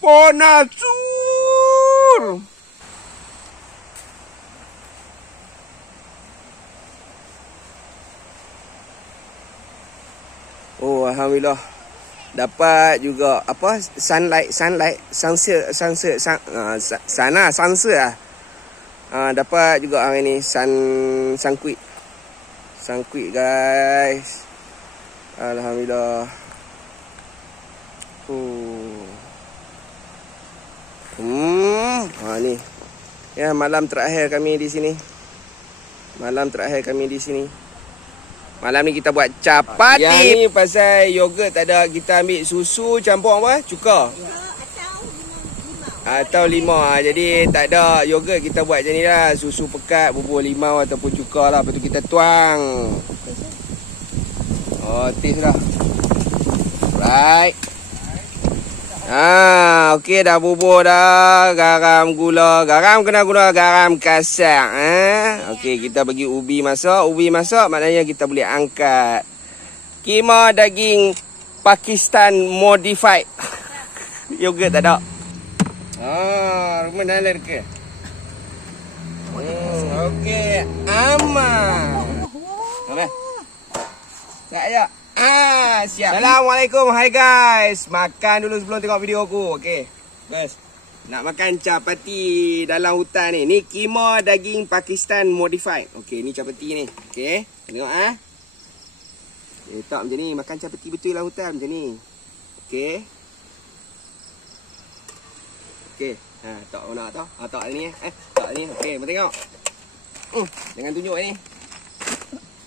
Ponasur. Oh, alhamdulillah. Dapat juga apa? Sunset. Dapat juga hari ni sunquid guys. Alhamdulillah. Ni. Ya, malam terakhir kami di sini. Malam ni kita buat capati. Yang ni pasal yogurt tak ada, kita ambil susu campur apa? Cuka. Atau limau. Jadi tak ada yogurt, kita buat macam ni lah. Susu pekat, bubur limau ataupun cuka lah. Lepas tu kita tuang. Oh, taste dah. Right. Okey dah bubur dah. Garam, gula. Garam kena guna garam kasar. Okey, kita bagi ubi masak. Ubi masak maknanya kita boleh angkat. Keema daging Pakistan modified. Yogurt tak ada. Rumah dalam ke? Okey, aman. Okey. Tak ada. Siap. Assalamualaikum. Hai guys. Makan dulu sebelum tengok video aku. Okey. Guys, nak makan capati dalam hutan ni. Ni keema daging Pakistan modified. Okey, ni capati ni. Okey. Tengok tak macam ni. Makan capati betul dalam hutan macam ni. Okey. Okey. Tak nak tau. Tak ni tak ni. Okey, kita tengok. Jangan tunjuk ni.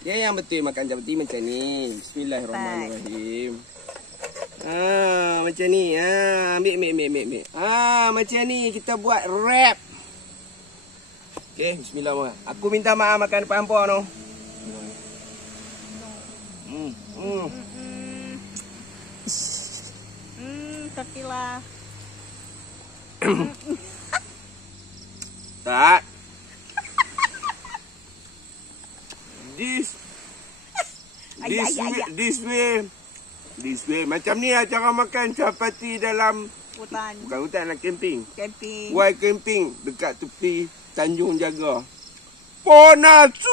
Ya, yang betul makan capati macam ni. Bismillahirrahmanirrahim. Macam ni. Ambil. Macam ni kita buat wrap. Okey, bismillah. Aku minta maaf makan depan hampa tu. Tekilah. Tak. This way. Macam ni lah cara makan capati dalam hutan. Bukan hutan lah, camping. Camping. Why camping? Dekat tepi Tanjung Jaga. Ponasur.